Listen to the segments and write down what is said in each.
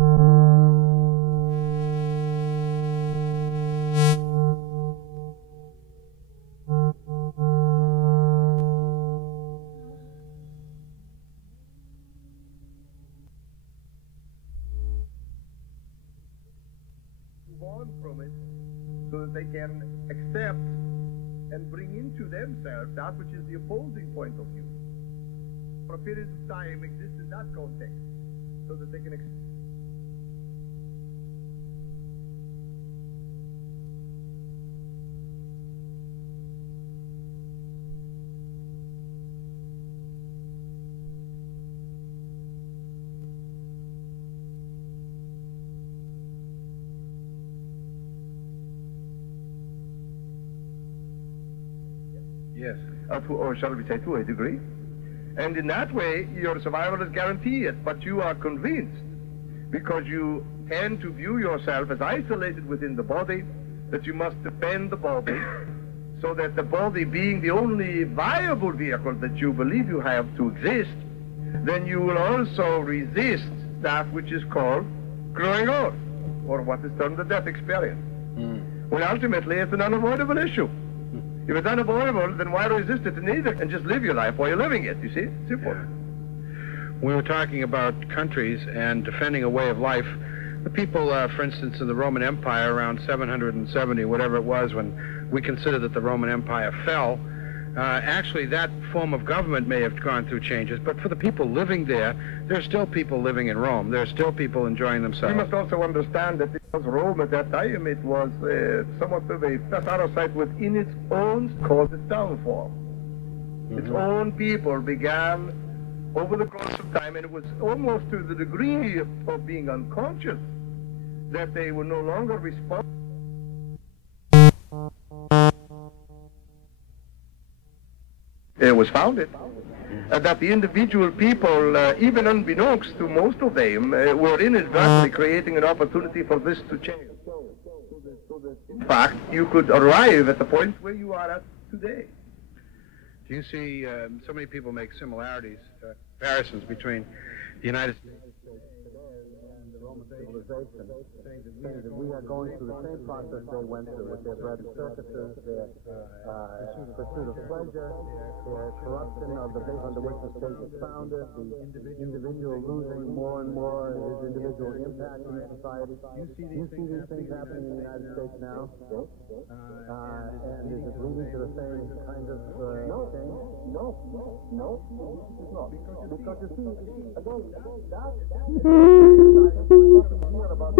On from it so that they can accept and bring into themselves that which is the opposing point of view. For a period of time exist in that context so that they can accept. Yes. Or shall we say to a degree. And in that way, your survival is guaranteed, but you are convinced, because you tend to view yourself as isolated within the body, that you must defend the body, so that the body being the only viable vehicle that you believe you have to exist, then you will also resist that which is called growing old, or what is termed the death experience. Well, ultimately, it's an unavoidable issue. If it's unavoidable, then why resist it neither? And just live your life while you're living it, you see? Simple. We were talking about countries and defending a way of life. The people, for instance, in the Roman Empire around 770, whatever it was, when we consider that the Roman Empire fell, actually that form of government may have gone through changes, but for the people living there, there's still people living in Rome. There are still people enjoying themselves. You must also understand that because Rome at that time, it was somewhat of a parasite within its own caused its downfall. Its own people began over the course of time, and it was almost to the degree of being unconscious that they were no longer responsible. It was founded that the individual people, even unbeknownst to most of them, were inadvertently creating an opportunity for this to change. In fact, you could arrive at the point where you are at today. Do you see so many people make similarities, comparisons between the United States and the Roman civilization, saying that we are going through the same process they went through with their bread and circuses, their pursuit of pleasure, their corruption of the base under which the state was founded, the individual losing more and more his individual impact in society. Do you see these things happening in the United States now? And is it leading to the same kind of change? No, it's not. Because you see, again, that about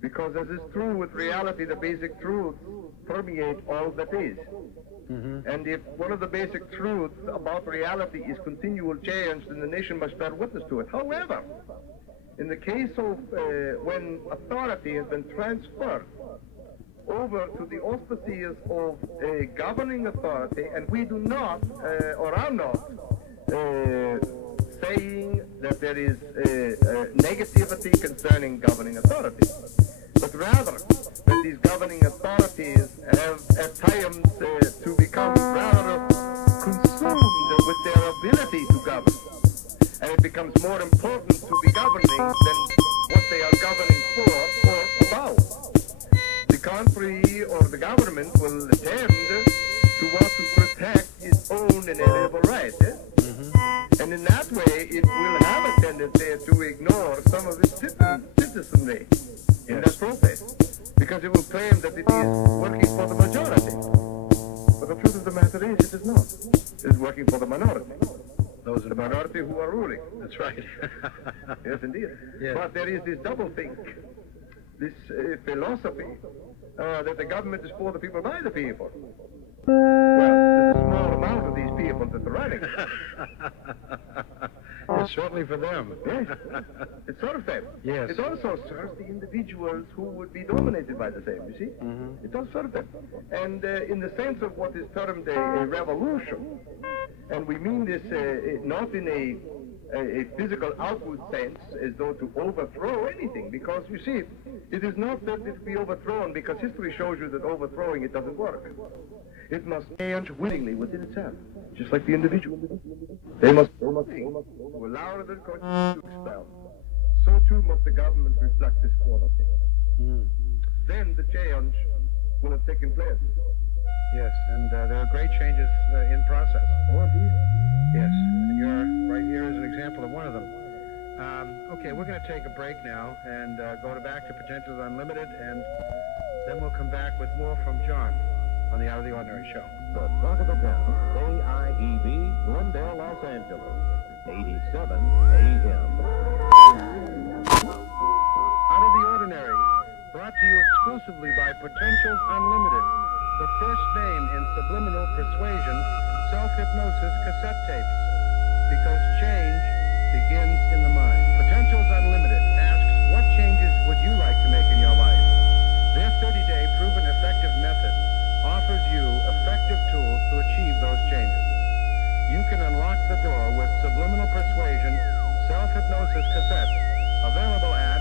Because as is true with reality, the basic truths permeate all that is. And if one of the basic truths about reality is continual change, then the nation must bear witness to it. However, in the case of when authority has been transferred over to the auspices of a governing authority, and we do not, or are not, saying that there is negativity concerning governing authority, but rather that these governing authorities have at times to become rather consumed with their ability to govern, and it becomes more important to be governing than what they are are governing for or about. The country or the government will tend to want to protect its own inalienable rights. And in that way, it will have a tendency to ignore some of its citizenry in that process, because it will claim that it is working for the majority. But the truth of the matter is, it is not. It is working for the minority. Those are the minority who are ruling. That's right. Yes, indeed. Yes. But there is this double think, this philosophy that the government is for the people, by the people. Well, there's a small amount of these people that are running. It's certainly for them. Yes, it serves them. Yes. It also serves the individuals who would be dominated by the same, you see? It does serve them. And in the sense of what is termed a revolution, and we mean this not in a physical outward sense, as though to overthrow anything, because you see, it is not that it be overthrown, because history shows you that overthrowing it doesn't work. It must change willingly within itself, just like the individual. They must think to allow the conscience to expel. So too must the government reflect this quality. Then the change will have taken place. Yes, and there are great changes in process. Oh, indeed. Yes, and you're right here as an example of one of them. Okay, we're going to take a break now and go back to Potentials Unlimited, and then we'll come back with more from John on the Out of the Ordinary show. The Talk of the Town, KIEV, Glendale, Los Angeles, 87 AM. Out of the Ordinary, brought to you exclusively by Potentials Unlimited, the first name in subliminal persuasion, self-hypnosis cassette tapes. Because change begins in the mind. Potentials Unlimited asks, what changes would you like to make in your life? Their 30-day proven effective method offers you effective tools to achieve those changes. You can unlock the door with subliminal persuasion, self-hypnosis cassettes, available at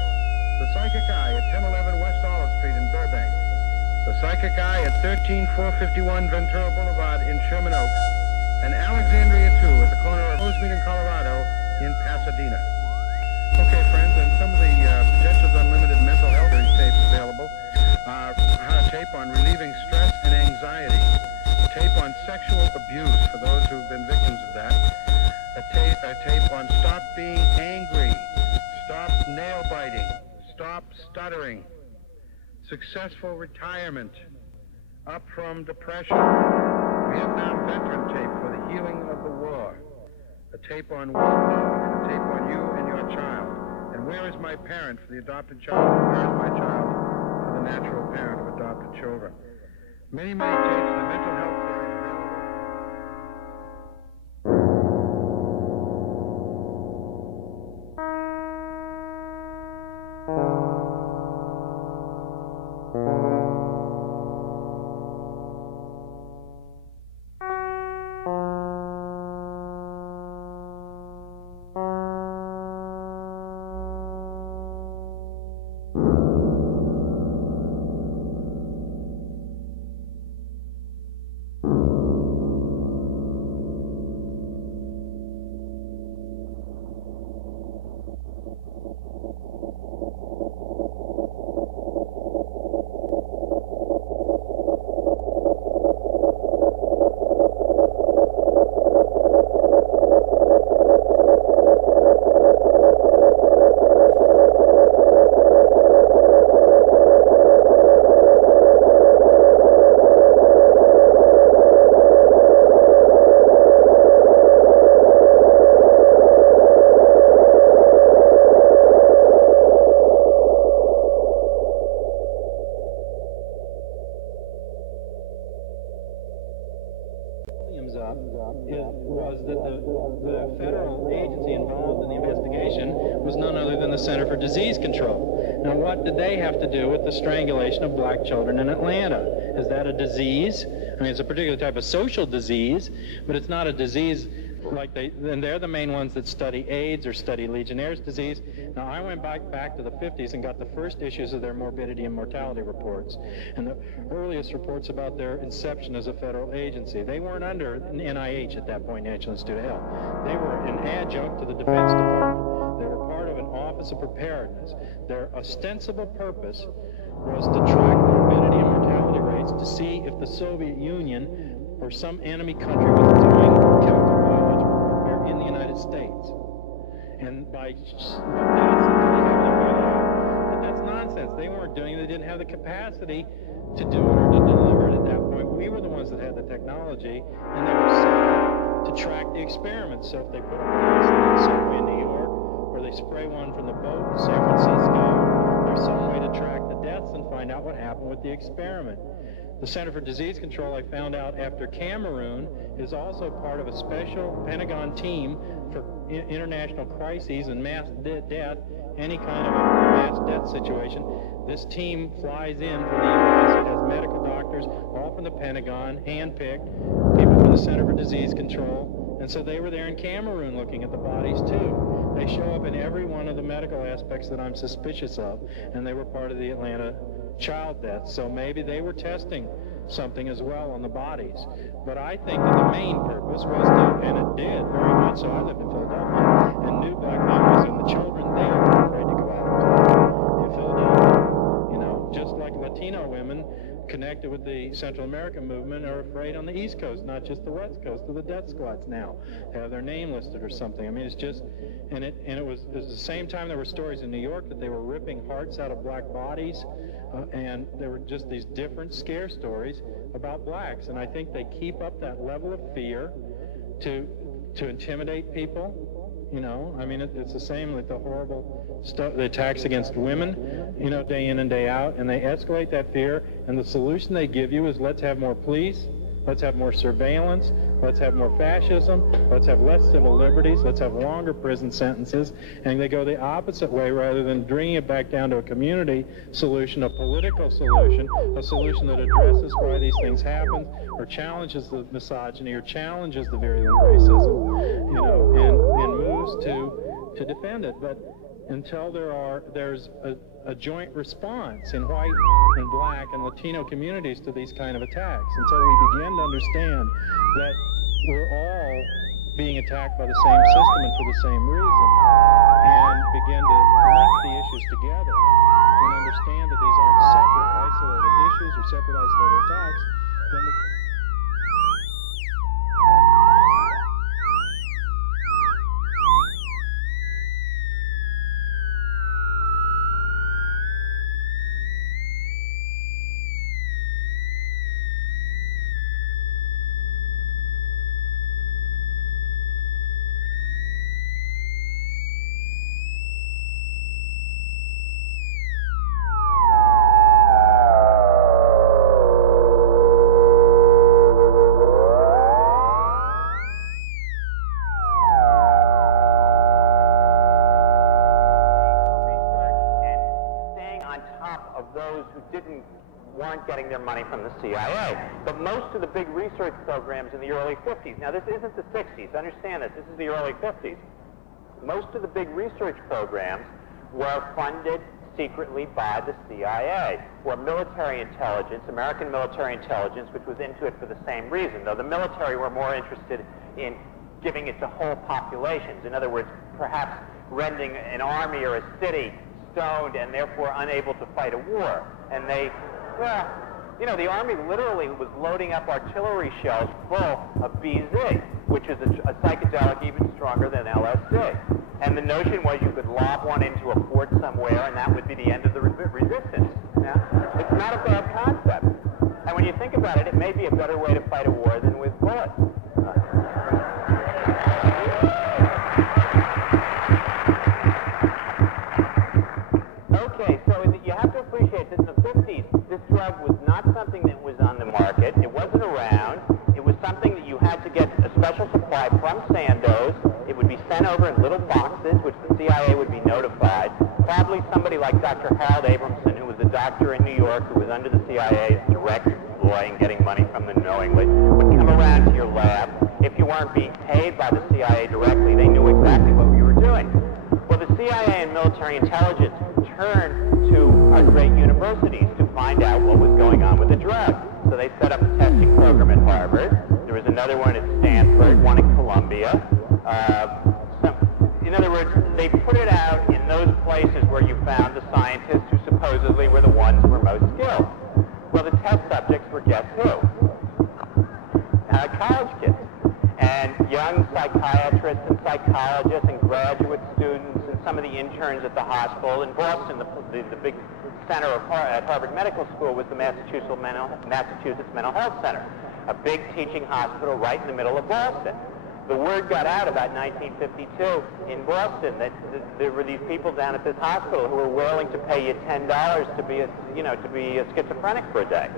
The Psychic Eye at 1011 West Olive Street in Burbank, The Psychic Eye at 13451 Ventura Boulevard in Sherman Oaks, and Alexandria 2 at the corner of Rosemead and Colorado in Pasadena. Okay, friends, and some of the Potentials Unlimited mental health tapes available are a tape on relieving stress and anxiety, a tape on sexual abuse for those who've been victims of that, a tape on stop being angry, stop nail biting, stop stuttering, successful retirement, up from depression, Vietnam veteran tape for the healing of the war, a tape on welfare, and a tape on you and your child, and where is my parent for the adopted child, and where is my child for the natural parent of adopted children. Many, many tapes in the mental health series available. Was that the federal agency involved in the investigation was none other than the Center for Disease Control. Now, what did they have to do with the strangulation of black children in Atlanta? Is that a disease? I mean, it's a particular type of social disease, but it's not a disease like and they're the main ones that study AIDS or study Legionnaire's disease. Now, I went back to the 50s and got the first issues of their morbidity and mortality reports, and the earliest reports about their inception as a federal agency. They weren't under NIH at that point, National Institute of Health. They were an adjunct to the Defense Department. They were part of an office Office of Preparedness. Their ostensible purpose was to track morbidity and mortality rates to see if the Soviet Union or some enemy country was doing chemical biological warfare in the United States. And by but that's nonsense. They weren't doing it. They didn't have the capacity to do it or to deliver it at that point. We were the ones that had the technology, and they were set up to track the experiments. So if they put a blast in the subway in New York, or they spray one from the boat in San Francisco, there's some way to track the deaths and find out what happened with the experiment. The Center for Disease Control, I found out after Cameroon, is also part of a special Pentagon team for international crises and mass death, any kind of a mass death situation. This team flies in from the U.S. It has medical doctors, all from the Pentagon, hand-picked, people from the Center for Disease Control, and so they were there in Cameroon looking at the bodies too. They show up in every one of the medical aspects that I'm suspicious of, and they were part of the Atlanta child deaths, so maybe they were testing something as well on the bodies. But I think that the main purpose was to, and it did very much so. I lived in Philadelphia and knew black families and the children there were afraid to go out in Philadelphia. You know, just like Latino women connected with the Central American movement are afraid on the East Coast, not just the West Coast, of the death squads now. They have their name listed or something. I mean, it's just, and it was the same time there were stories in New York that they were ripping hearts out of black bodies, and there were just these different scare stories about blacks. And I think they keep up that level of fear to intimidate people. You know, I mean, it's the same with the horrible stuff, the attacks against women, you know, day in and day out, and they escalate that fear, and the solution they give you is let's have more police, let's have more surveillance, let's have more fascism, let's have less civil liberties, let's have longer prison sentences, and they go the opposite way rather than bringing it back down to a community solution, a political solution, a solution that addresses why these things happen, or challenges the misogyny, or challenges the virulent racism, you know, and moves to defend it. But until there's a joint response in white and black and Latino communities to these kind of attacks, until we begin to understand that we're all being attacked by the same system and for the same reason, and begin to link the issues together and understand that these aren't separate, isolated issues or separate, isolated attacks, then we weren't getting their money from the CIA. But most of the big research programs in the early 50s, now this isn't the 60s, understand this is the early 50s. Most of the big research programs were funded secretly by the CIA, or military intelligence, American military intelligence, which was into it for the same reason, though the military were more interested in giving it to whole populations. In other words, perhaps rendering an army or a city stoned and therefore unable to fight a war. And they, well, you know, the Army literally was loading up artillery shells full of BZ, which is a psychedelic even stronger than LSD. And the notion was you could lob one into a fort somewhere and that would be the end of the resistance. Now, it's not a bad concept. And when you think about it, it may be a better way to fight a war than with bullets. Okay, so you have to appreciate that in the 50s, this drug was not something that was on the market. It wasn't around. It was something that you had to get a special supply from Sandoz. It would be sent over in little boxes, which the CIA would be notified. Probably somebody like Dr. Harold Abramson, who was a doctor in New York, who was under the CIA's direct employ and getting money from them knowingly, would come around to your lab. If you weren't being paid by the CIA directly, they knew exactly what you were doing. Well, the CIA and military intelligence turned to our great universities to find out what was going on with the drug. So they set up a testing program at Harvard. There was another one at Stanford, one at Columbia. In other words, they put it out in those places where you found the scientists who supposedly were the ones who were most skilled. Well, the test subjects were, guess who? College kids. And young psychiatrists and psychologists and graduate students and some of the interns at the hospital. In Boston, the big center at Harvard Medical School was the Massachusetts Mental Health Center, a big teaching hospital right in the middle of Boston. The word got out about 1952 in Boston that there were these people down at this hospital who were willing to pay you $10 to be a schizophrenic for a day.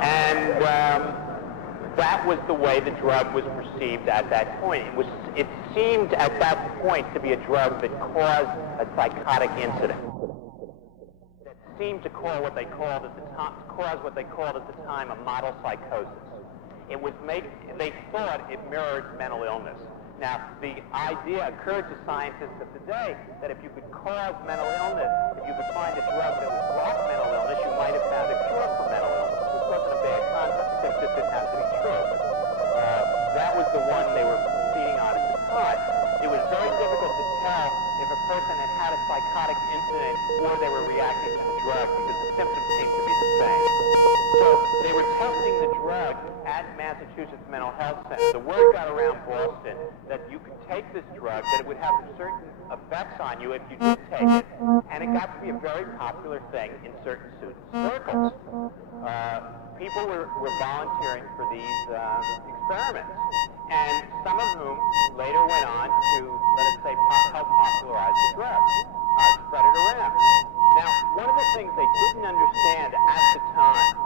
And that was the way the drug was perceived at that point. It seemed at that point to be a drug that caused a psychotic incident. That seemed to cause what they called at the time a model psychosis. They thought it mirrored mental illness. Now, the idea occurred to scientists of the day that if you could cause mental illness, if you could find a drug that would block mental illness, you might have found a cure for mental illness. This wasn't a bad concept, it just didn't have to be true. That was the one they were proceeding on at the time. It was very difficult to tell if a person had had a psychotic incident or they were reacting to the drug because the symptoms seemed to be the same. So they were testing the drug at Massachusetts Mental Health Center. The word got around Boston that you could take this drug, that it would have certain effects on you if you did take it, and it got to be a very popular thing in certain student circles. People were volunteering for these experiments, and some of whom later went on to, let us say, help popularize the drug, spread it around. Now, one of the things they didn't understand at the time,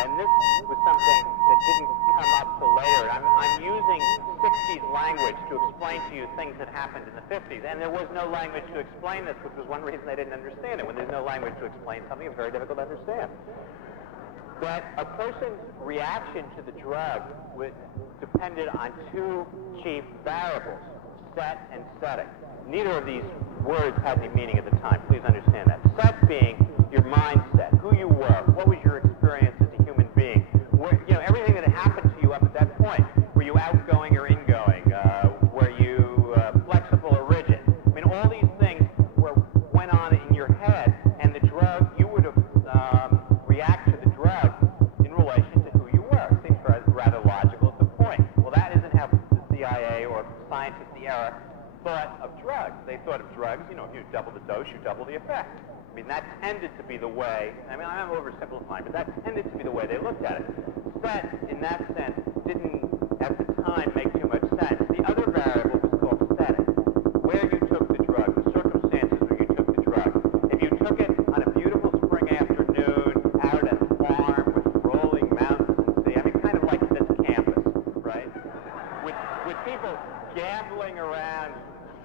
and this was something that didn't come up till later, and I'm using 60s language to explain to you things that happened in the 50s, and there was no language to explain this, which was one reason they didn't understand it. When there's no language to explain something, it's very difficult to understand. That a person's reaction to the drug depended on two chief variables, set and setting. Neither of these words had any meaning at the time. Please understand that. Set being your mindset, who you were, what was your experience as a human being, everything that had happened to you up at that point. Were you outgoing or ingoing? Were you flexible or rigid? I mean, all these things went on in your head, and the drug, you would have react to the drug in relation to who you were. It seems rather logical at the point. Well, that isn't how the CIA or scientists of the era thought of drugs. They thought of drugs, if you double the dose, you double the effect. I mean, that tended to be the way, I'm oversimplifying, but that tended to be the way they looked at it. Set, in that sense, didn't, at the time, make too much sense. The other variable was called setting. Where you took the drug, the circumstances where you took the drug. If you took it on a beautiful spring afternoon, out at a farm with rolling mountains and sea, kind of like this campus, right? With people gambling around,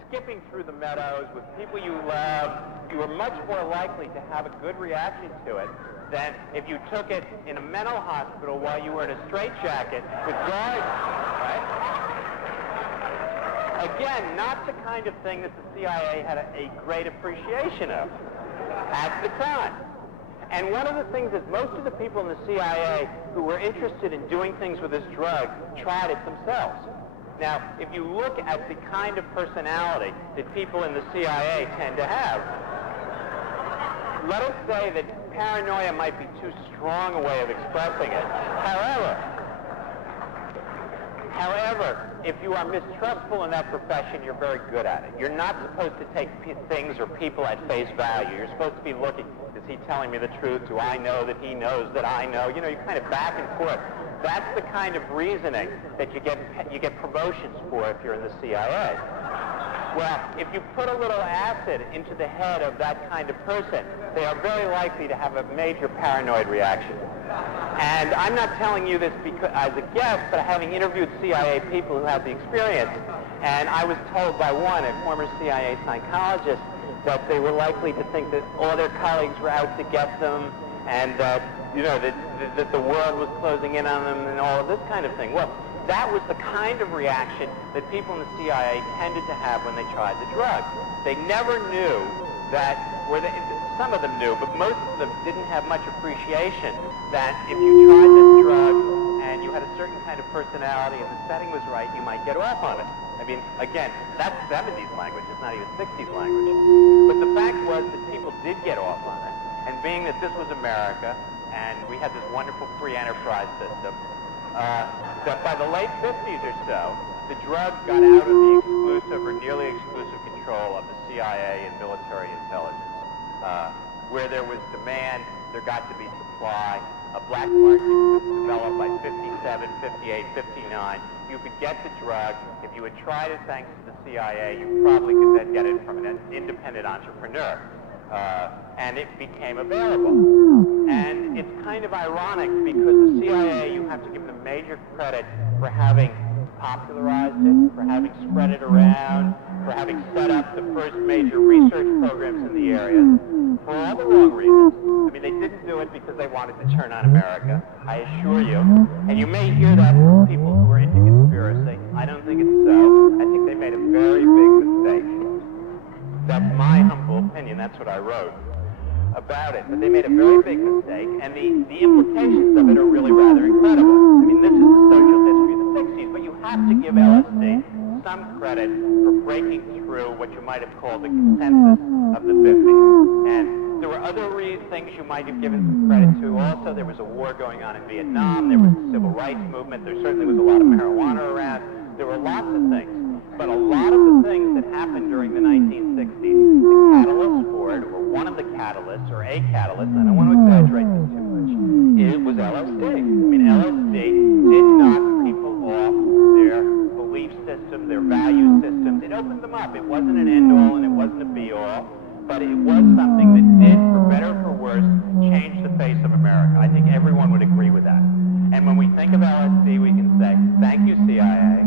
skipping through the meadows with people you love, you were much more likely to have a good reaction to it than if you took it in a mental hospital while you were in a straitjacket with guards, right? Again, not the kind of thing that the CIA had a great appreciation of at the time. And one of the things that most of the people in the CIA who were interested in doing things with this drug tried it themselves. Now, if you look at the kind of personality that people in the CIA tend to have, let us say that paranoia might be too strong a way of expressing it. However, if you are mistrustful in that profession, you're very good at it. You're not supposed to take things or people at face value. You're supposed to be looking, is he telling me the truth? Do I know that he knows that I know? You kind of back and forth. That's the kind of reasoning that you get promotions for if you're in the CIA. Well, if you put a little acid into the head of that kind of person, they are very likely to have a major paranoid reaction. And I'm not telling you this as a guest, but having interviewed CIA people who have the experience, and I was told by one, a former CIA psychologist, that they were likely to think that all their colleagues were out to get them, and that, that the world was closing in on them and all of this kind of thing. Well, that was the kind of reaction that people in the CIA tended to have when they tried the drug. They never knew that, some of them knew, but most of them didn't have much appreciation that if you tried this drug and you had a certain kind of personality and the setting was right, you might get off on it. I mean, again, that's 70s language, it's not even 60s language. But the fact was that people did get off on it, and being that this was America, and we had this wonderful free enterprise system, that by the late 50s or so, the drug got out of the exclusive or nearly exclusive control of the CIA and military intelligence. Where there was demand, there got to be supply. A black market was developed by 57, 58, 59. You could get the drug. If you had tried it thanks to the CIA, you probably could then get it from an independent entrepreneur. And it became available. And it's kind of ironic because the CIA, you have to give them major credit for having popularized it, for having spread it around, for having set up the first major research programs in the area, for all the wrong reasons. I mean, they didn't do it because they wanted to turn on America, I assure you. And you may hear that from people who are into conspiracy. I don't think it's so. I think they made a very big mistake. That's my humble opinion. That's what I wrote about it. But they made a very big mistake, and the implications of it are really rather incredible. I mean, this is the social history of the 60s, but you have to give LSD some credit for breaking through what you might have called the consensus of the 50s. And there were other things you might have given some credit to also. There was a war going on in Vietnam. There was the civil rights movement. There certainly was a lot of marijuana around. There were lots of things. But a lot of the things that happened during the 1960s, the catalyst for it, or one of the catalysts, or a catalyst, I don't want to exaggerate this too much, it was LSD. I mean, LSD did knock people off their belief system, their value systems. It opened them up. It wasn't an end-all and it wasn't a be-all, but it was something that did, for better or for worse, change the face of America. I think everyone would agree with that. And when we think of LSD, we can say, thank you, CIA.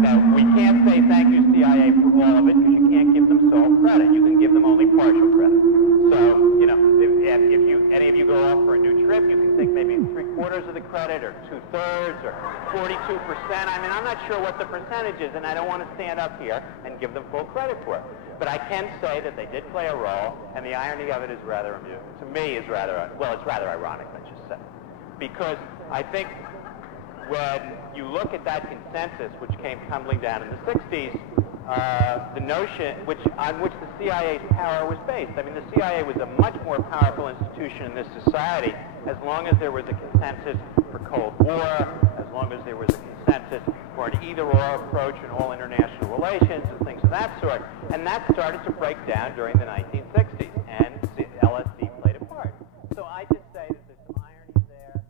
Now, we can't say thank you, CIA, for all of it, because you can't give them sole credit. You can give them only partial credit. So, you know, if any of you go off for a new trip, you can think maybe 3/4 of the credit, or 2/3, or 42%. I mean, I'm not sure what the percentage is, and I don't want to stand up here and give them full credit for it. But I can say that they did play a role, and the irony of it is rather amusing. To me, is rather, well, it's rather ironic, let's just say. Because I think when you look at that consensus, which came tumbling down in the 60s, the notion on which the CIA's power was based. I mean, the CIA was a much more powerful institution in this society as long as there was a consensus for Cold War, as long as there was a consensus for an either-or approach in all international relations and things of that sort. And that started to break down during the 1960s, and LSD played a part. So I just say that there's some irony there.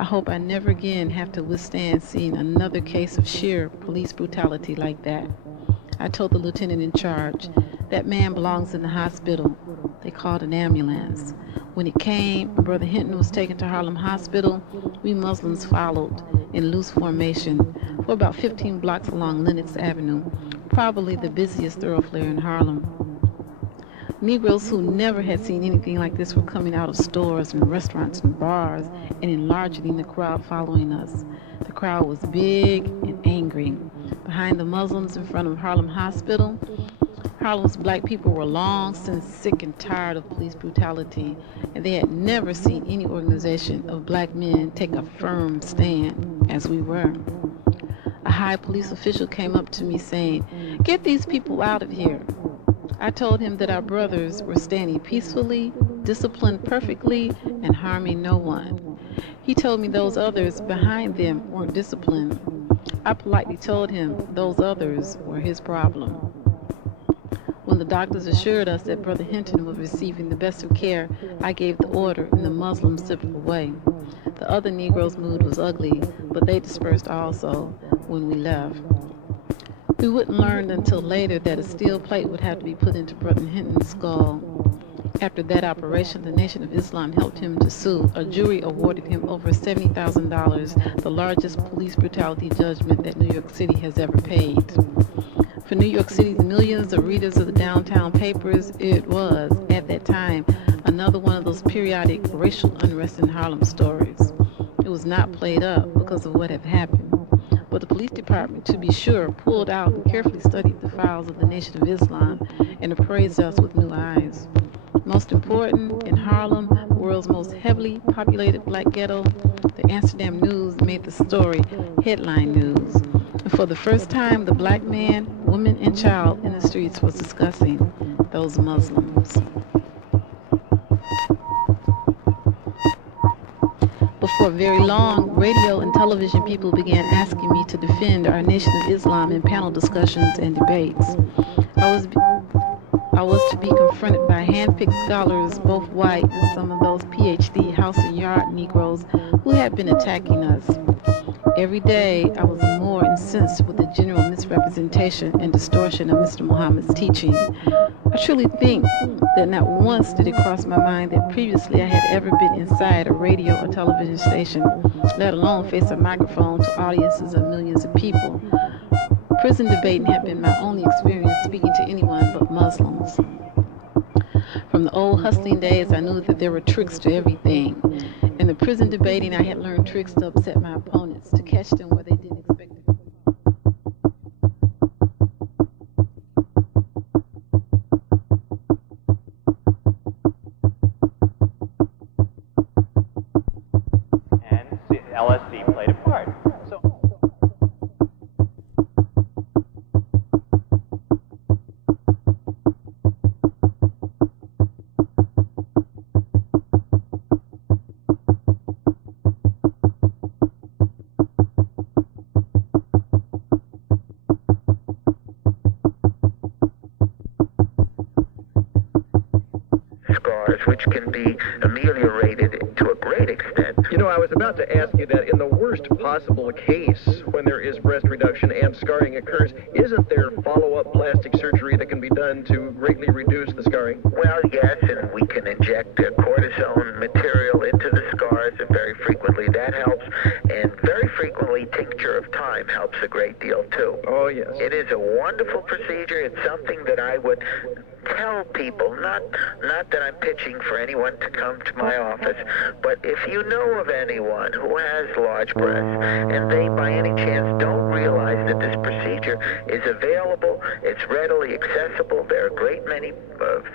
I hope I never again have to withstand seeing another case of sheer police brutality like that. I told the lieutenant in charge, that man belongs in the hospital. They called an ambulance. When it came, Brother Hinton was taken to Harlem Hospital. We Muslims followed in loose formation for about 15 blocks along Lenox Avenue, probably the busiest thoroughfare in Harlem. Negroes who never had seen anything like this were coming out of stores and restaurants and bars and enlarging the crowd following us. The crowd was big and angry. Behind the Muslims in front of Harlem Hospital, Harlem's black people were long since sick and tired of police brutality, and they had never seen any organization of black men take a firm stand as we were. A high police official came up to me saying, "Get these people out of here." I told him that our brothers were standing peacefully, disciplined perfectly, and harming no one. He told me those others behind them weren't disciplined. I politely told him those others were his problem. When the doctors assured us that Brother Hinton was receiving the best of care, I gave the order and the Muslims slipped away. The other Negroes' mood was ugly, but they dispersed also when we left. We wouldn't learn until later that a steel plate would have to be put into Brother Hinton's skull. After that operation, the Nation of Islam helped him to sue. A jury awarded him over $70,000, the largest police brutality judgment that New York City has ever paid. For New York City's millions of readers of the downtown papers, it was, at that time, another one of those periodic racial unrest in Harlem stories. It was not played up because of what had happened. But the police department, to be sure, pulled out and carefully studied the files of the Nation of Islam and appraised us with new eyes. Most important, in Harlem, the world's most heavily populated black ghetto, the Amsterdam News made the story headline news. And for the first time, the black man, woman, and child in the streets was discussing those Muslims. Before very long, radio and television people began asking me to defend our Nation of Islam in panel discussions and debates. I was to be confronted by hand-picked scholars, both white and some of those PhD house and yard Negroes who had been attacking us. Every day, I was more incensed with the general misrepresentation and distortion of Mr. Muhammad's teaching. I truly think that not once did it cross my mind that previously I had ever been inside a radio or television station, let alone face a microphone to audiences of millions of people. Prison debating had been my only experience speaking to anyone but Muslims. From the old hustling days, I knew that there were tricks to everything. In the prison debating, I had learned tricks to upset my opponents, to catch them where they didn't expect it. And LSD played a part. Which can be ameliorated to a great extent. You know, I was about to ask you that in the worst possible case, when there is breast reduction and scarring occurs, isn't there follow-up plastic surgery that can be done to greatly reduce the scarring? Well, yes, and we can inject cortisone material into the scars, and very frequently that helps, and very frequently tincture of time helps a great deal too. Oh, yes. It is a wonderful procedure. It's something that I would tell people, not that I'm pitching for anyone to come to my office, but if you know of anyone who has large breasts and they by any chance don't realize that this procedure is available, it's readily accessible, there are a great many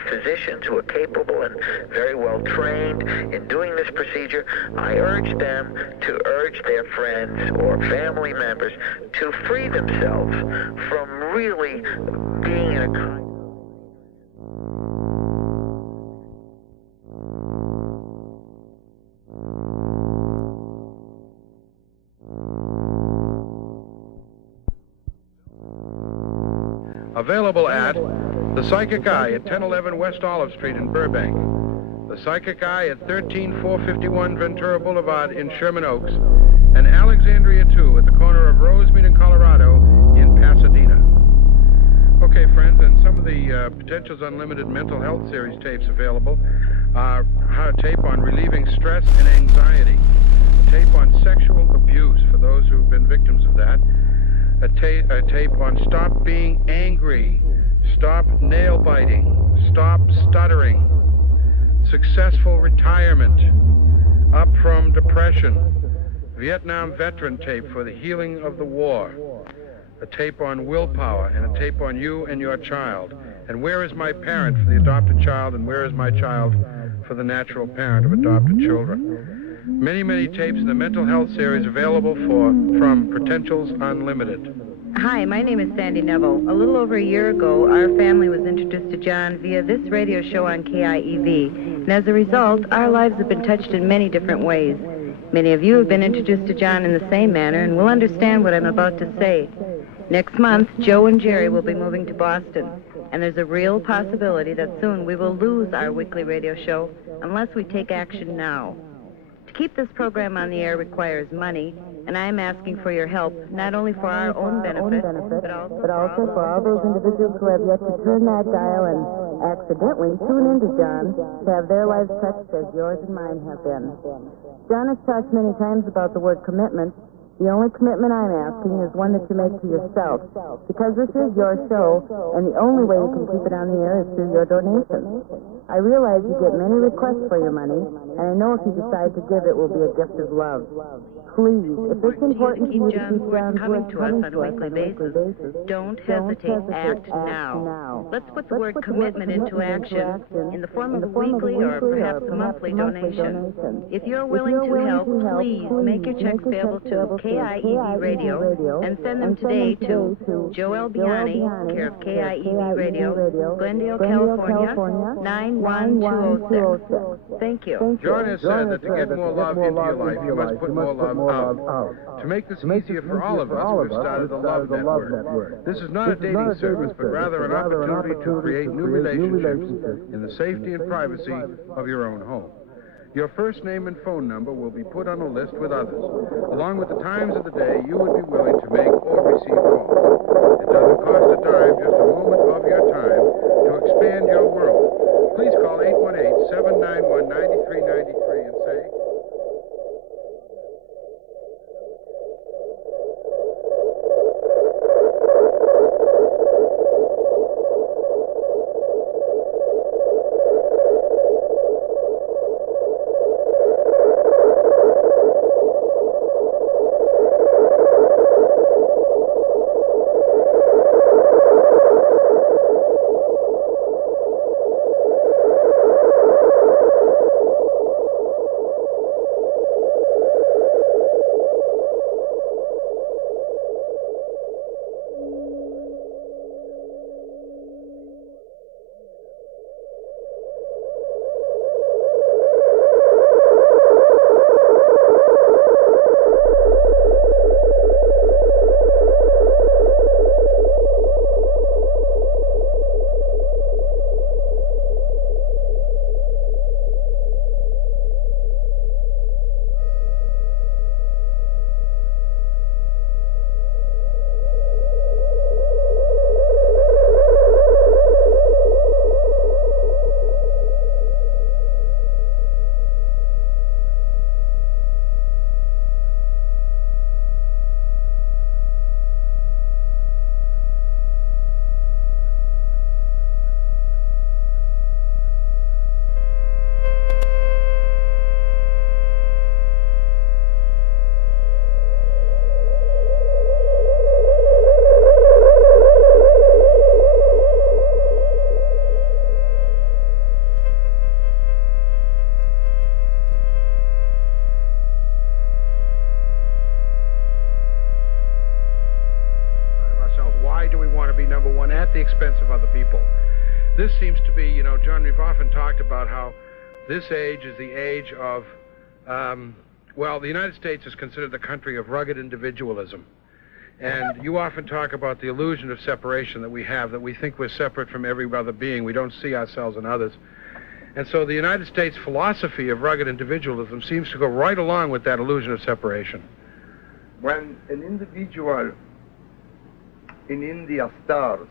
physicians who are capable and very well trained in doing this procedure, I urge them to urge their friends or family members to free themselves from really being in a kind. Available at The Psychic Eye at 1011 West Olive Street in Burbank, The Psychic Eye at 13451 Ventura Boulevard in Sherman Oaks, and Alexandria 2 at the corner of Rosemead and Colorado in Pasadena. Okay, friends, and some of the Potentials Unlimited Mental Health Series tapes available are a tape on relieving stress and anxiety, a tape on sexual abuse for those who have been victims of that, a tape on stop being angry, stop nail biting, stop stuttering, successful retirement, up from depression, Vietnam veteran tape for the healing of the war, a tape on willpower, and a tape on you and your child, and where is my parent for the adopted child, and where is my child for the natural parent of adopted children. Many, many tapes in the Mental Health Series available from Potentials Unlimited. Hi, my name is Sandy Neville. A little over a year ago, our family was introduced to John via this radio show on KIEV, and as a result, our lives have been touched in many different ways. Many of you have been introduced to John in the same manner and will understand what I'm about to say. Next month, Joe and Jerry will be moving to Boston, and there's a real possibility that soon we will lose our weekly radio show unless we take action now. To keep this program on the air requires money, and I am asking for your help, not only for our own benefit, but also for all those individuals who have yet to turn that dial and accidentally tune into John to have their lives touched as yours and mine have been. John has talked many times about the word commitment. The only commitment I'm asking is one that you make to yourself, because this is your show, and the only way you can keep it on the air is through your donations. I realize you get many requests for your money, and I know if you decide to give, it will be a gift of love. Please, if it's important to you to keep John's coming to us on a weekly basis, don't hesitate, act now. Let's put the word commitment into action in the form of a weekly or perhaps a monthly donation. If you're willing to help, please make your checks payable to KIEV Radio and send them today to Joe Albioni, care of KIEV Radio, Glendale, California, 91206. Thank you. John has said that to get more love into your life, you must put more love out. To make this easier for all of us, we've started the Love Network. This is not a dating service, but rather an opportunity to create new relationships in the safety and privacy of your own home. Your first name and phone number will be put on a list with others, along with the times of the day you would be willing to make or receive calls. It doesn't cost a dime, just a moment of your time to expand your world. Please call 818-791-9393 and say... The expense of other people. This seems to be, John, we've often talked about how this age is the age of, well, the United States is considered the country of rugged individualism. And you often talk about the illusion of separation that we have, that we think we're separate from every other being. We don't see ourselves in others. And so the United States philosophy of rugged individualism seems to go right along with that illusion of separation. When an individual in India starves,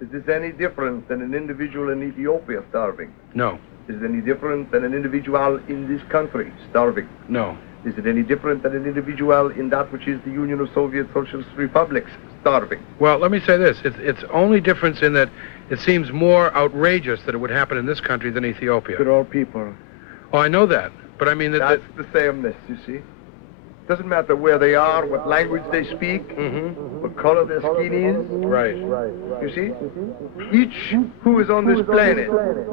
is this any different than an individual in Ethiopia starving? No. Is it any different than an individual in this country starving? No. Is it any different than an individual in that which is the Union of Soviet Socialist Republics starving? Well, let me say this. It's only difference in that it seems more outrageous that it would happen in this country than Ethiopia. They're all people. Oh, I know that. But I mean... That's the sameness, you see. Doesn't matter where they are, what language they speak, what color their skin is. Right. You see? Each who is on this planet,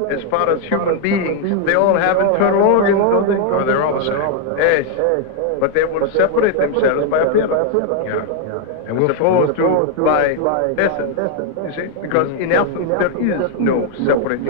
as far as human beings, they all have internal organs, don't they? Oh, they're all the same. Yes. But they will separate themselves by appearance. Yeah. And as opposed to by essence, you see? Because in essence there is no separating.